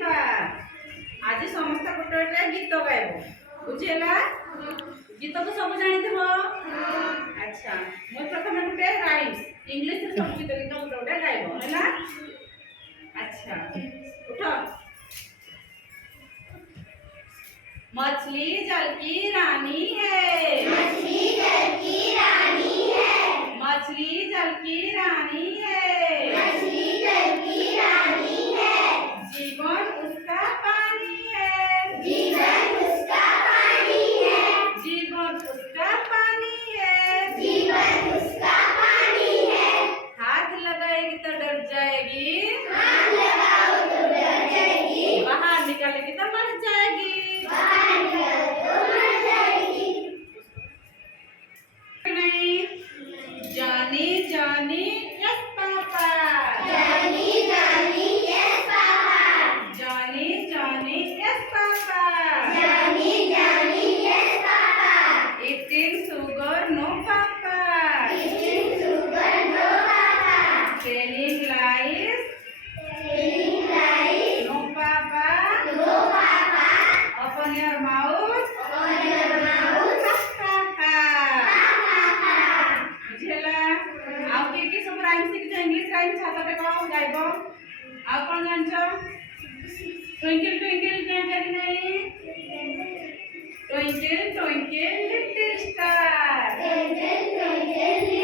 ଶୁଣିବା। ଆଜି ସମସ୍ତେ ଗୋଟେ ଗୋଟେ ଗୀତ ଗାଇବ, ବୁଝିହେଲା? ଗୀତ ତ ସବୁ ଜାଣିଥିବ। ଆଚ୍ଛା, ମୁଁ ପ୍ରଥମେ ଗୋଟେ ରାଇମ୍ସ ଇଂଲିଶରେ ସବୁ ଗୀତ ଗୋଟେ ଗୋଟେ ଗାଇବ ହେଲା। अच्छा उठो। मछली जल की रानी है, मछली जल की रानी है, मछली जल की रानी है, मछली जल की रानी है, जीवन उसका पानी है, जीवन उसका पानी है, जीवन उसका पानी है, जीवन उसका पानी है, हाथ लगाएगी तो डर जाएगी, हाथ लगाओ तो डर जाएगी, बाहर निकालेगी तो मर जाएगी, बाहर निकलो तो मर जाएगी। नहीं जानी जानी यस पापा, जानी जानी यस पापा, जानी जानी यस पापा, जानी जानी yes papa, eating sugar no papa, eating sugar no papa, telling lies telling lies no papa, no papa, open your mouth open your mouth papa. papa, ବୁଝିହେଲା? ଆଉ କିଏ ସବୁ ରାଇମ୍ ଶିଖିଛ? English rhyme ହାତ ଦେଖ ଗାଇବ। ଆଉ କ'ଣ ଜାଣିଛ? ଟ୍ୱିଙ୍କଲ ଟ୍ୱିଙ୍କଲ ଜାଣିଛ କି ନାହିଁ? Twinkle Twinkle little star, twinkle twinkle